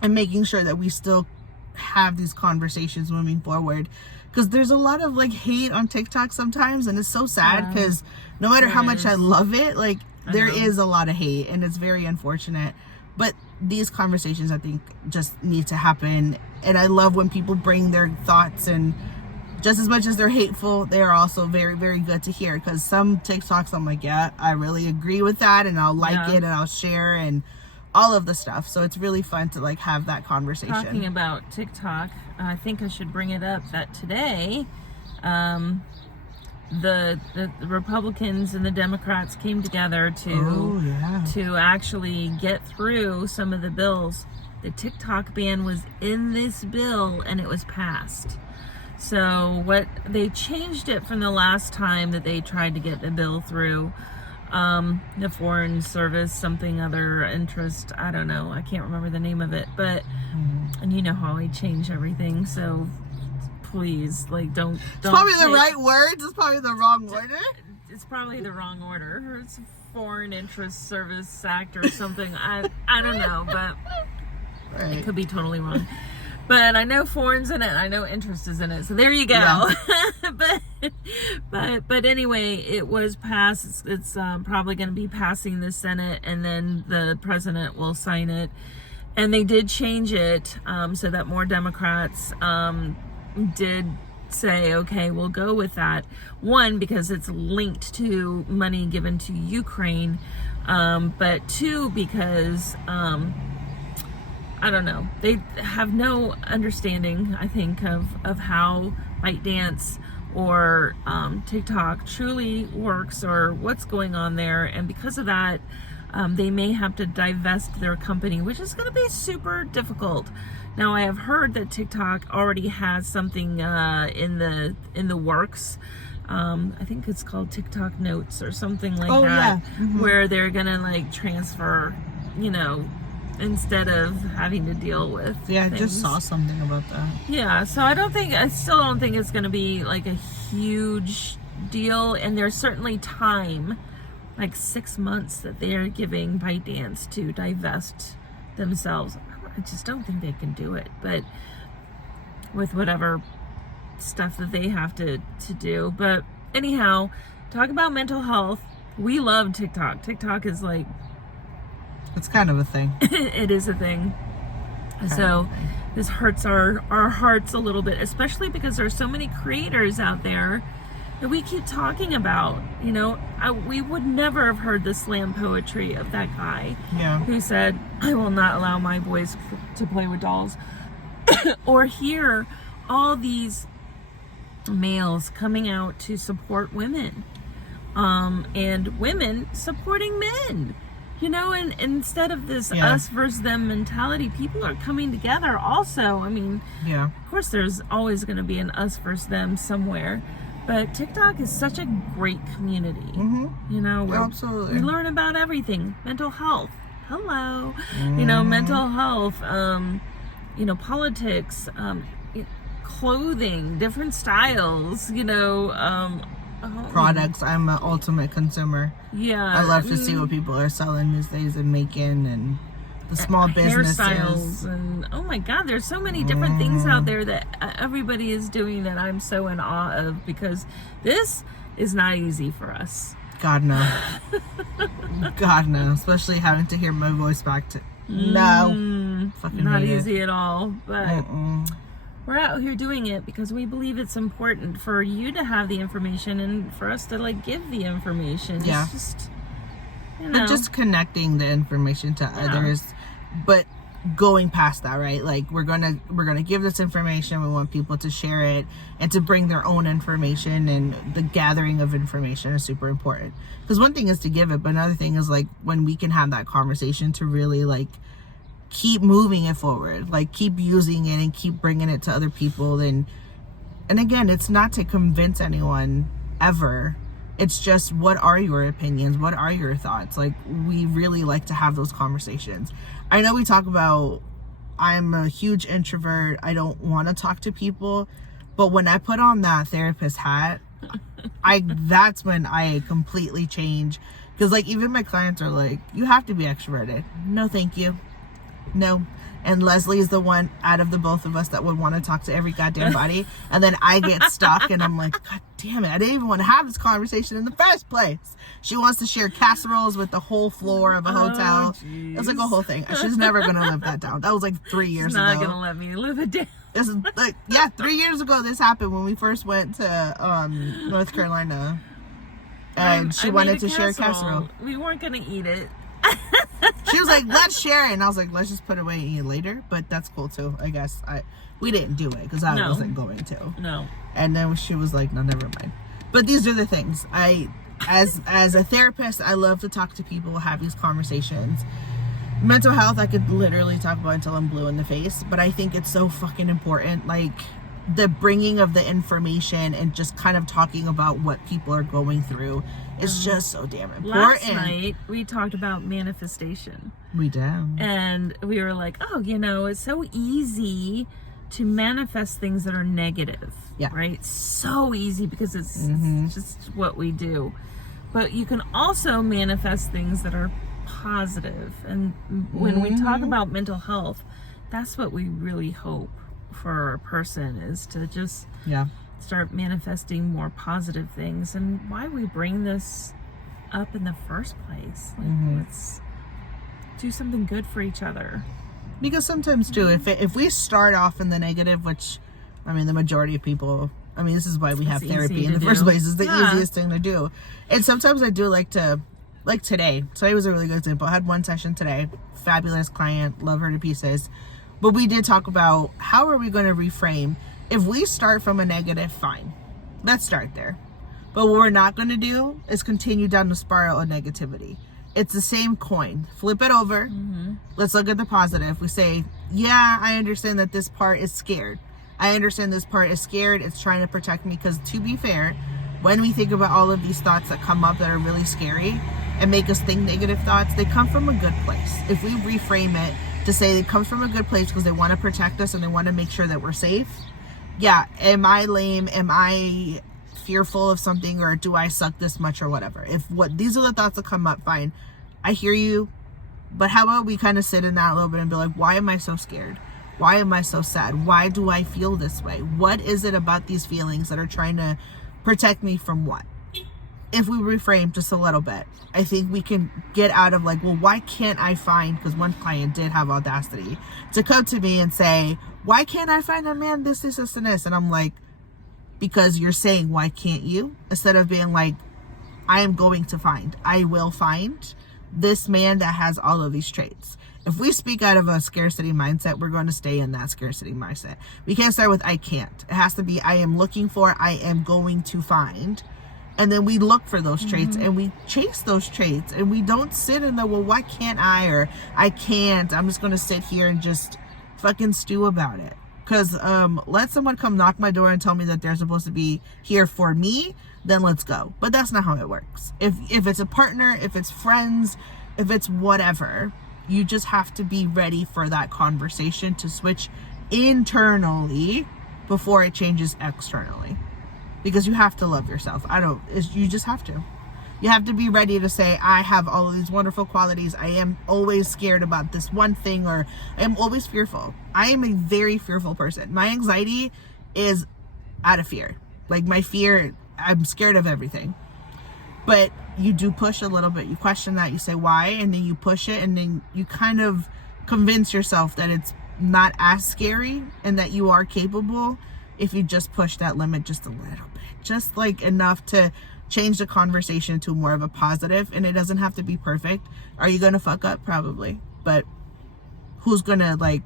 and making sure that we still have these conversations moving forward, because there's a lot of like hate on TikTok sometimes, and it's so sad because no matter how much I love it, like there is a lot of hate, and it's very unfortunate. But these conversations, I think, just need to happen. And I love when people bring their thoughts, and just as much as they're hateful, they are also very, very good to hear. Because some TikToks, I'm like, yeah, I really agree with that, and I'll like it, and I'll share, and all of the stuff. So it's really fun to like have that conversation. Talking about TikTok, I think I should bring it up that today, the Republicans and the Democrats came together to actually get through some of the bills. The TikTok ban was in this bill, and it was passed. So what they changed it from the last time that they tried to get the bill through, the Foreign Service something other interest, I don't know, I can't remember the name of it, but and you know how I change everything, so please, like, don't. It's probably the right words. It's probably the wrong order. It's probably the wrong order. It's Foreign Interest Service Act or something. I don't know, but it could be totally wrong. But I know foreign's in it. I know interest is in it. So there you go. Yeah. but anyway, it was passed. It's probably going to be passing the Senate, and then the president will sign it. And they did change it so that more Democrats did say, okay, we'll go with that. One, because it's linked to money given to Ukraine, but two, because I don't know, they have no understanding, I think, of how ByteDance or TikTok truly works, or what's going on there. And because of that, they may have to divest their company, which is going to be super difficult. Now, I have heard that TikTok already has something in the works. I think it's called TikTok Notes or something like that, where they're gonna like transfer, instead of having to deal with things. I just saw something about that. Yeah, so I still don't think it's gonna be like a huge deal, and there's certainly time, like 6 months, that they're giving ByteDance to divest themselves. I just don't think they can do it, but with whatever stuff that they have to do. But anyhow, talk about mental health. We love TikTok. TikTok is like, it's kind of a thing. It is a thing. So this hurts our hearts a little bit, especially because there's so many creators out there that we keep talking about. We would never have heard the slam poetry of that guy who said, I will not allow my boys to play with dolls. Or hear all these males coming out to support women, and women supporting men. You know, and instead of this us versus them mentality, people are coming together also. I mean, of course there's always going to be an us versus them somewhere, but TikTok is such a great community. You know, absolutely. We learn about everything. Mental health. Hello. You know, mental health, you know, politics, clothing, different styles, you know, products. I'm an ultimate consumer. Yeah. I love to see what people are selling these days and making, and the small businesses. Hairstyles, and oh my God, there's so many different things out there that everybody is doing that I'm so in awe of, because this is not easy for us. God no. God no. Especially having to hear my voice back to fucking not hate easy it. at all. But we're out here doing it because we believe it's important for you to have the information and for us to like give the information. It's just, you know, but just connecting the information to others, but going past that, right? Like we're gonna give this information. We want people to share it and to bring their own information, and the gathering of information is super important. Because one thing is to give it, but another thing is like when we can have that conversation to really like keep moving it forward, like keep using it and keep bringing it to other people. And again, it's not to convince anyone ever. It's just, what are your opinions? What are your thoughts? Like, we really like to have those conversations. I know we talk about, I'm a huge introvert. I don't want to talk to people. But when I put on that therapist hat, that's when I completely change. Because like even my clients are like, you have to be extroverted. No, thank you. No. And Leslie is the one out of the both of us that would want to talk to every goddamn body. And then I get stuck and I'm like, God damn it, I didn't even want to have this conversation in the first place. She wants to share casseroles with the whole floor of a hotel. It was like a whole thing. She's never going to live that down. That was like 3 years ago. She's not going to let me live it down. This is like, 3 years ago this happened when we first went to North Carolina. And she wanted to share a casserole. We weren't going to eat it. She was like, let's share it. And I was like, let's just put it away and eat it later. But that's cool too, I guess. We didn't do it because I wasn't going to. No. And then she was like, no, never mind. But these are the things. As a therapist, I love to talk to people, have these conversations. Mental health, I could literally talk about until I'm blue in the face. But I think it's so fucking important. Like, the bringing of the information and just kind of talking about what people are going through is just so damn important. Last night we talked about manifestation. We did. And we were like, oh, you know, it's so easy to manifest things that are negative. Yeah. Right? So easy because it's just what we do. But you can also manifest things that are positive. And when we talk about mental health, that's what we really hope for a person, is to just start manifesting more positive things. And why we bring this up in the first place, like, let's do something good for each other. Because sometimes too, if we start off in the negative, which I mean the majority of people, I mean this is why we have therapy in the first place, is the easiest thing to do. And sometimes I do like to, like today was a really good example. I had one session today, fabulous client, love her to pieces. But we did talk about how are we going to reframe. If we start from a negative, fine. Let's start there. But what we're not going to do is continue down the spiral of negativity. It's the same coin. Flip it over. Let's look at the positive. We say, yeah, I understand that this part is scared. I understand this part is scared. It's trying to protect me. Because to be fair, when we think about all of these thoughts that come up that are really scary and make us think negative thoughts, they come from a good place. If we reframe it to say it comes from a good place because they want to protect us and they want to make sure that we're safe. Yeah, am I lame? Am I fearful of something, or do I suck this much, or whatever? These are the thoughts that come up, fine. I hear you, but how about we kind of sit in that a little bit and be like, why am I so scared? Why am I so sad? Why do I feel this way? What is it about these feelings that are trying to protect me from what? If we reframe just a little bit, I think we can get out of like, well, why can't I find, because one client did have audacity to come to me and say, why can't I find a man this, and this? And I'm like, because you're saying, why can't you? Instead of being like, I will find this man that has all of these traits. If we speak out of a scarcity mindset, we're going to stay in that scarcity mindset. We can't start with, I can't. It has to be, I am looking for, I am going to find. And then we look for those traits and we chase those traits, and we don't sit in the, well, why can't I, or I can't, I'm just going to sit here and just fucking stew about it. Because let someone come knock my door and tell me that they're supposed to be here for me, then let's go. But that's not how it works. If it's a partner, if it's friends, if it's whatever, you just have to be ready for that conversation to switch internally before it changes externally. Because you have to love yourself. You just have to. You have to be ready to say, I have all of these wonderful qualities. I am always scared about this one thing, or I am always fearful. I am a very fearful person. My anxiety is out of fear. Like my fear, I'm scared of everything. But you do push a little bit. You question that. You say why, and then you push it, and then you kind of convince yourself that it's not as scary and that you are capable if you just push that limit just a little bit. Just like enough to change the conversation to more of a positive, and it doesn't have to be perfect. Are you gonna fuck up? Probably. But who's gonna, like,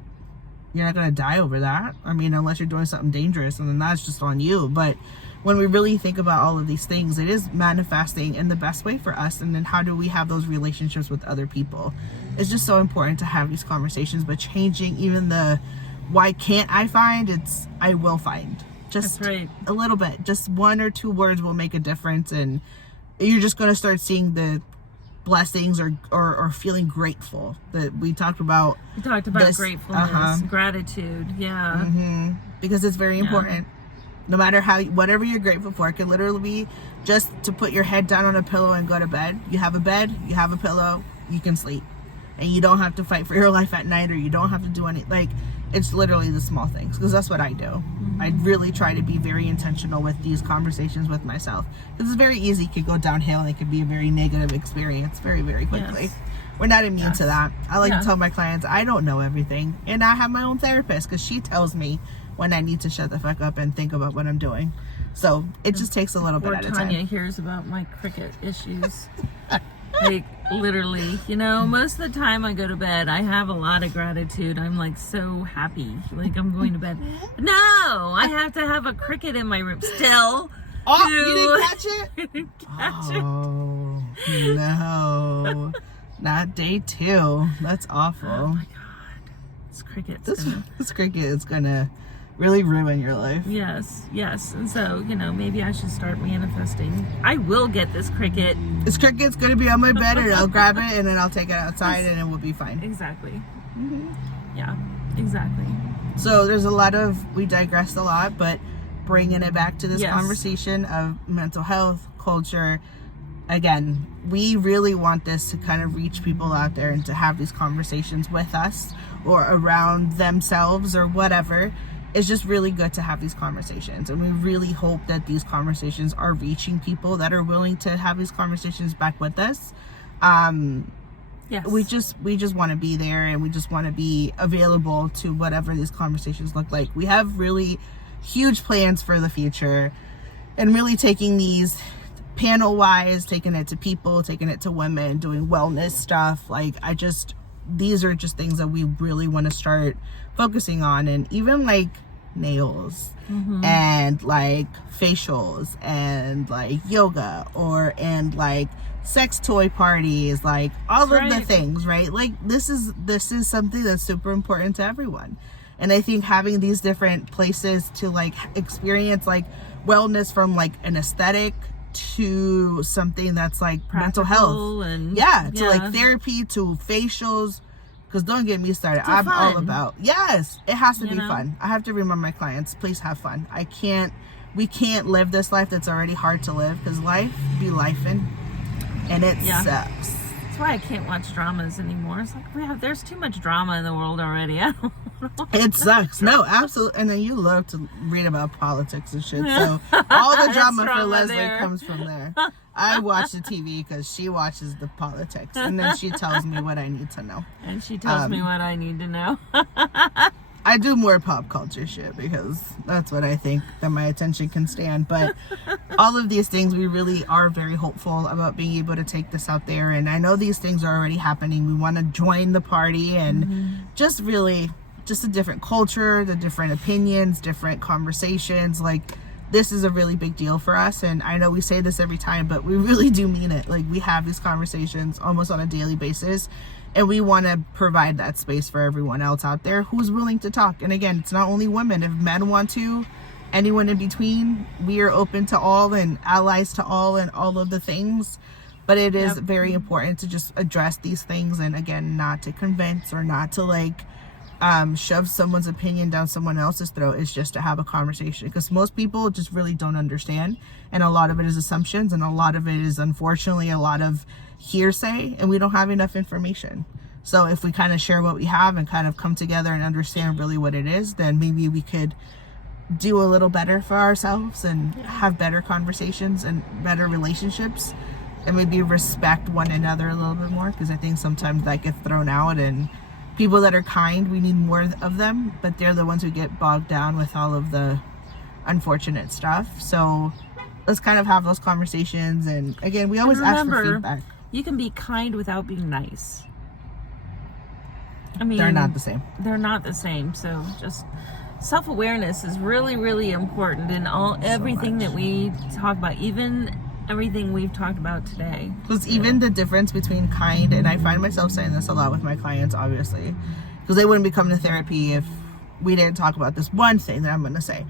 you're not gonna die over that. I mean, unless you're doing something dangerous, and then that's just on you. But when we really think about all of these things, it is manifesting in the best way for us. And then how do we have those relationships with other people? It's just so important to have these conversations, but changing even the why can't I find, it's I will find. Just That's right. A little bit. Just 1 or 2 words will make a difference, and you're just going to start seeing the blessings or feeling grateful that we talked about. We talked about gratefulness, gratitude. Yeah. Because it's very important. No matter whatever you're grateful for, it could literally be just to put your head down on a pillow and go to bed. You have a bed, you have a pillow, you can sleep. And you don't have to fight for your life at night, or you don't have to do any, like, it's literally the small things, because that's what I do. I really try to be very intentional with these conversations with myself. It's very easy, it could go downhill, and it could be a very negative experience very, very quickly. Yes. We're not immune to that. I like to tell my clients, I don't know everything. And I have my own therapist, because she tells me when I need to shut the fuck up and think about what I'm doing. So it just takes a little bit at a time. Tania hears about my cricket issues. Like, literally, you know, most of the time I go to bed, I have a lot of gratitude. I'm like so happy, like I'm going to bed. No, I have to have a cricket in my room still. Oh, you didn't catch it? I didn't catch it. Oh, no. Not day 2. That's awful. Oh my God. This cricket's This cricket is gonna really ruin your life. Yes. And so, you know, maybe I should start manifesting. I will get this cricket. This cricket's gonna be on my bed, and I'll grab it, and then I'll take it outside, and it will be fine. Exactly. Yeah, exactly. So there's we digressed a lot, but bringing it back to this conversation of mental health, culture, again, we really want this to kind of reach people out there and to have these conversations with us or around themselves or whatever. It's just really good to have these conversations, and we really hope that these conversations are reaching people that are willing to have these conversations back with us. Yes. We just want to be there, and we just want to be available to whatever these conversations look like. We have really huge plans for the future, and really taking these panel wise, taking it to people, taking it to women, doing wellness stuff. Like, these are just things that we really want to start focusing on. And even like nails and like facials and like yoga and like sex toy parties, like all of the things, right? Like this is something that's super important to everyone. And I think having these different places to like experience like wellness, from like an aesthetic to something that's like mental health, and to like therapy, to facials. Because don't get me started, I'm fun. all about, yes, it has to be fun. I have to remind my clients, please have fun. We can't live this life that's already hard to live, because life be lifing, and it sucks. That's why I can't watch dramas anymore. It's like, there's too much drama in the world already. I don't know. It sucks. No, absolutely. And then you love to read about politics and shit. So all the drama for Leslie comes from there. I watch the TV because she watches the politics, and then she tells me what I need to know. And she tells me what I need to know. I do more pop culture shit because that's what I think that my attention can stand. But all of these things, we really are very hopeful about being able to take this out there. And I know these things are already happening. We want to join the party, and just a different culture, the different opinions, different conversations. Like, this is a really big deal for us. And I know we say this every time, but we really do mean it. Like, we have these conversations almost on a daily basis, and we want to provide that space for everyone else out there who's willing to talk. And again, it's not only women. If men want to, anyone in between, we are open to all and allies to all and all of the things. But it is very important to just address these things, and again, not to convince or not to like shove someone's opinion down someone else's throat. It's just to have a conversation, because most people just really don't understand, and a lot of it is assumptions, and a lot of it is unfortunately a lot of hearsay, and we don't have enough information. So if we kind of share what we have and kind of come together and understand really what it is, then maybe we could do a little better for ourselves and have better conversations and better relationships, and maybe respect one another a little bit more, because I think sometimes that gets thrown out, and people that are kind, we need more of them, but they're the ones who get bogged down with all of the unfortunate stuff. So let's kind of have those conversations, and again, we always ask for feedback. You can be kind without being nice. I mean, they're not the same. They're not the same. So just self-awareness is really, really important in everything that we talk about, even everything we've talked about today. Because even the difference between kind, and I find myself saying this a lot with my clients, obviously, because they wouldn't be coming to therapy if we didn't talk about this one thing that I'm going to say.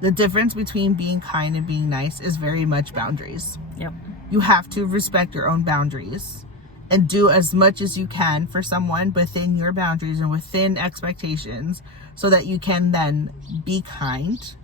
The difference between being kind and being nice is very much boundaries. Yep. You have to respect your own boundaries and do as much as you can for someone within your boundaries and within expectations, so that you can then be kind,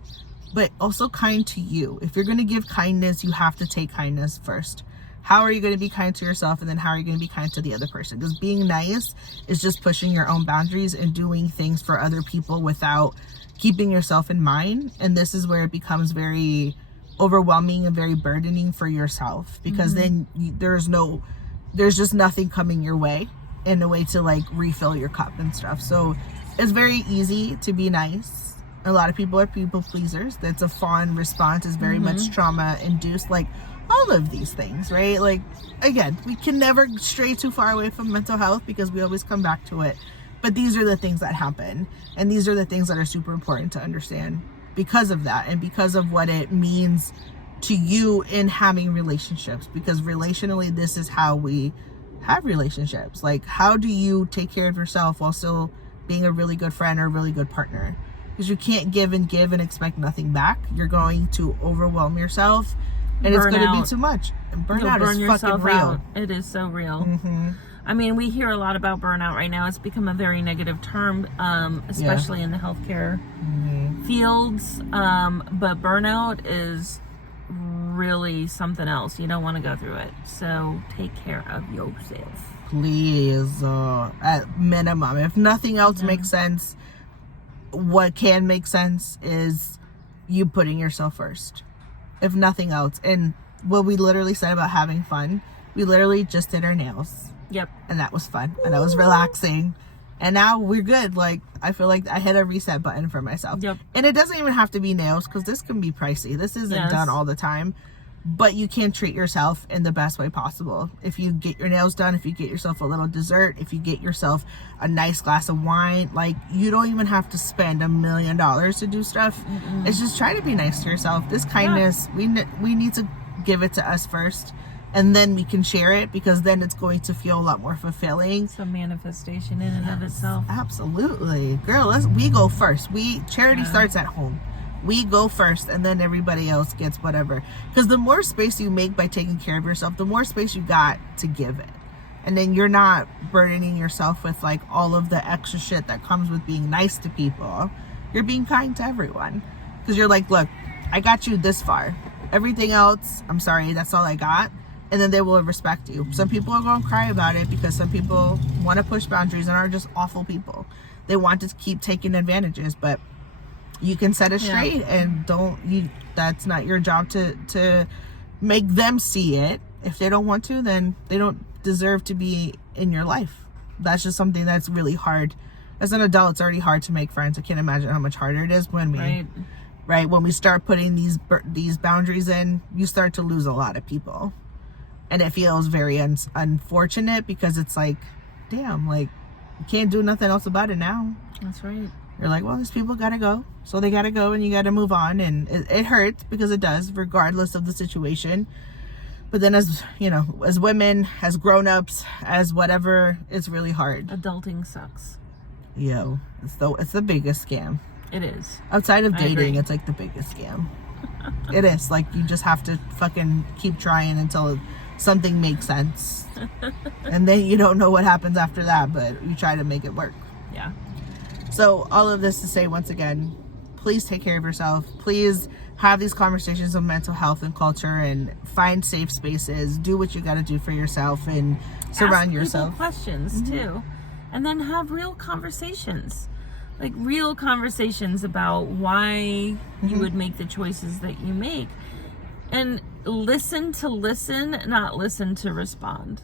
but also kind to you. If you're going to give kindness, you have to take kindness first. How are you going to be kind to yourself, and then how are you going to be kind to the other person? Because being nice is just pushing your own boundaries and doing things for other people without keeping yourself in mind. And this is where it becomes very overwhelming and very burdening for yourself, because then there's just nothing coming your way in a way to like refill your cup and stuff. So it's very easy to be nice. A lot of people are people pleasers. That's a fawn response, is very much trauma induced, like all of these things, right? Like, again, we can never stray too far away from mental health because we always come back to it. But these are the things that happen, and these are the things that are super important to understand because of that, and because of what it means to you in having relationships. Because relationally, this is how we have relationships. Like, how do you take care of yourself while still being a really good friend or a really good partner? Because you can't give and expect nothing back. You're going to overwhelm yourself, and it's going to be too much. And burnout is fucking real. It is so real. I mean, we hear a lot about burnout right now. It's become a very negative term, especially in the healthcare fields. But burnout is really something else. You don't want to go through it. So take care of yourself. Please, at minimum. If nothing else makes sense, what can make sense is you putting yourself first. If nothing else. And what we literally said about having fun, we literally just did our nails. Yep. And that was fun. And that was relaxing. And now we're good. Like, I feel like I hit a reset button for myself. Yep. And it doesn't even have to be nails, because this can be pricey. This isn't done all the time. But you can treat yourself in the best way possible. If you get your nails done, if you get yourself a little dessert, if you get yourself a nice glass of wine, like, you don't even have to spend $1 million to do stuff. It's just try to be nice to yourself. This kindness, we need to give it to us first, and then we can share it, because then it's going to feel a lot more fulfilling. It's a manifestation in and of itself. Absolutely. Girl, we go first. Charity starts at home. We go first, and then everybody else gets whatever. Because the more space you make by taking care of yourself, the more space you got to give it. And then you're not burdening yourself with like all of the extra shit that comes with being nice to people. You're being kind to everyone. Because you're like, look, I got you this far. Everything else, I'm sorry, that's all I got. And then they will respect you. Some people are going to cry about it, because some people want to push boundaries and are just awful people. They want to keep taking advantages, but you can set it straight, and that's not your job to make them see it. If they don't want to, then they don't deserve to be in your life. That's just something that's really hard. As an adult, it's already hard to make friends. I can't imagine how much harder it is when when we start putting these boundaries in. You start to lose a lot of people, and it feels very unfortunate, because it's like, damn, like, you can't do nothing else about it now. That's right. You're like, well, these people gotta go, so they gotta go, and you gotta move on. And it hurts, because it does, regardless of the situation. But then, as you know, as women, as grown-ups, as whatever, it's really hard. Adulting sucks. Yo, it's the biggest scam. It is. Outside of dating, agree. it's like the biggest scam. It is. Like, you just have to fucking keep trying until something makes sense. And then you don't know what happens after that, but you try to make it work. Yeah. So all of this to say, once again, please take care of yourself. Please have these conversations of mental health and culture, and find safe spaces. Do what you got to do for yourself, and surround yourself. Ask people questions too, and then have real conversations, like real conversations about why you would make the choices that you make, and listen to listen, not listen to respond.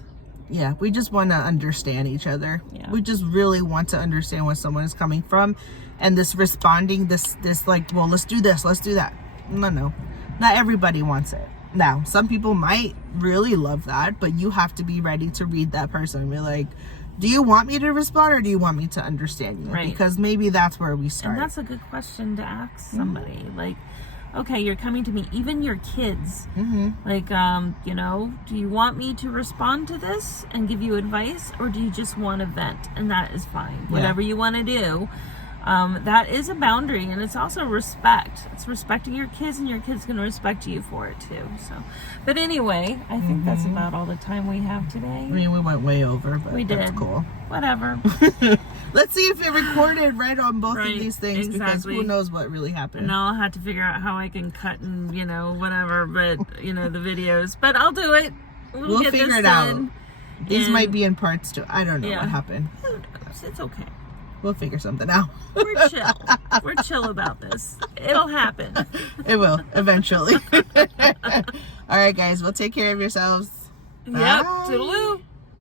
Yeah, we just want to understand each other. Yeah. We just really want to understand where someone is coming from, and this responding, this like, well, let's do this, let's do that. No, not everybody wants it. Now, some people might really love that, but you have to be ready to read that person and be like, do you want me to respond, or do you want me to understand you? Right. Because maybe that's where we start. And that's a good question to ask somebody. Like, okay, you're coming to me, even your kids. Like, you know, do you want me to respond to this and give you advice, or do you just want to vent? And that is fine. Whatever you want to do. That is a boundary, and it's also respect. It's respecting your kids, and your kids can respect you for it too. So, but anyway, I think that's about all the time we have today. I mean, we went way over, but We did. that's cool. Whatever. Let's see if it recorded right on both of Right, these things, because exactly. who knows what really happened. And I'll have to figure out how I can cut and, you know, whatever, but, you know, the videos. But I'll do it. We'll get figure this it done. out. These And might be in parts too. I don't know Yeah. what happened. who knows? It's okay. We'll figure something out. We're chill. We're chill about this. It'll happen. It will, eventually. All right, guys. Well, take care of yourselves. Yep. Bye. Toodaloo.